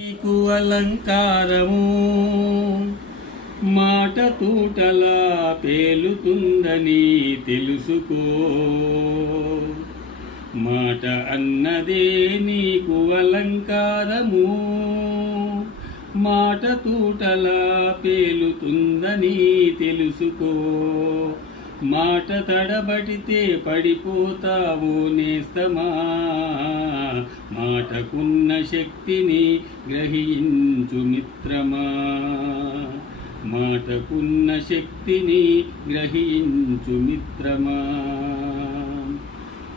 నీకు అలంకారము మాట తూటలా పేలుతుందని తెలుసుకో. మాట అన్నదే నీకు అలంకారము మాట తూటలా పేలుతుందని తెలుసుకో. మాట తడబడితే పడిపోతావు నేస్తమా. మాటకున్న శక్తిని గ్రహించు మిత్రమా. మాటకున్న శక్తిని గ్రహించు మిత్రమా.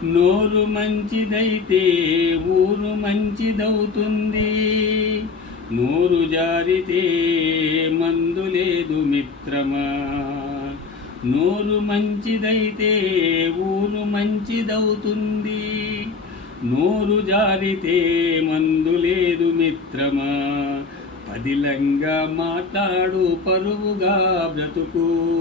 నోరు మంచిదైతే ఊరు మంచిదవుతుంది. నోరు జారితే మందు లేదు మిత్రమా. నోరు మంచిదైతే ఊరు మంచిదవుతుంది. నోరు జారితే మందు లేదు మిత్రమా. పదిలంగా మాట్లాడు పరువుగా బ్రతుకు.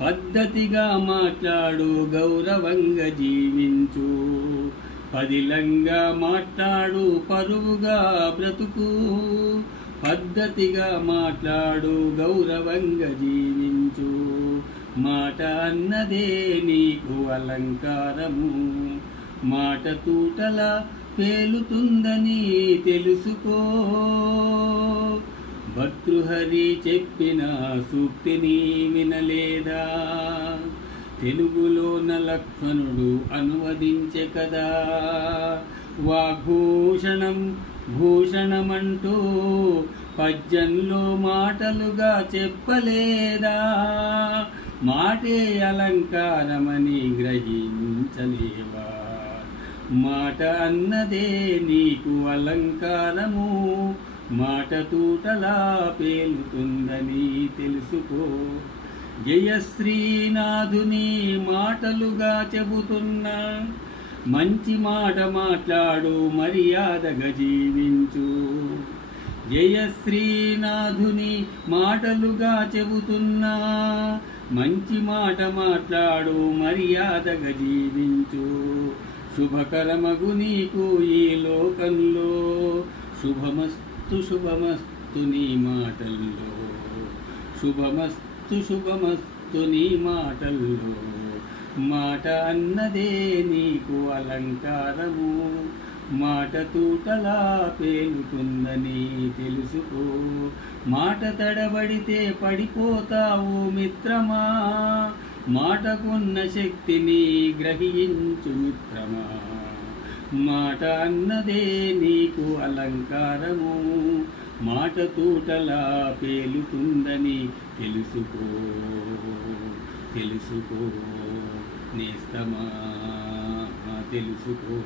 పద్ధతిగా మాట్లాడు గౌరవంగా జీవించు. పదిలంగా మాట్లాడు పరువుగా బ్రతుకు. పద్ధతిగా మాట్లాడు గౌరవంగా జీవించు. మాట అన్నదే నీకు అలంకారము మాట తూటలా పేలుతుందని తెలుసుకో. భర్తృహరి చెప్పిన సూక్తిని వినలేదా. తెలుగులోన లక్ష్మణుడు అనువదించే కదా. వాగ్భూషణం భూషణమంటూ పద్యంలో మాటలుగా చెప్పలేదా. మాటే అలంకారమని గ్రహించలేవా. మాట అన్నదే నీకు అలంకారము మాట తూటలా పేలుతుందని తెలుసుకో. జయశ్రీనాథుని మాటలుగా చెబుతున్నా. మంచి మాట మాట్లాడు మర్యాదగా జీవించు. జయశ్రీనాథుని మాటలుగా చెబుతున్నా. మంచి మాట మాట్లాడు మర్యాదగా జీవించు. శుభకరమగు నీకు ఈ లోకంలో శుభమస్తు శుభమస్తు నీ మాటల్లో. శుభమస్తు శుభమస్తు నీ మాటల్లో. మాట అన్నదే నీకు అలంకారము మాట తూటలా పేలుతుందని తెలుసుకో. మాట తడబడితే పడిపోతావు మిత్రమా. మాటకున్న శక్తిని గ్రహించు మిత్రమా. మాట అన్నదే నీకు అలంకారము మాట తూటలా పేలుతుందని తెలుసుకో. తెలుసుకో నేస్తమా తెలుసుకో.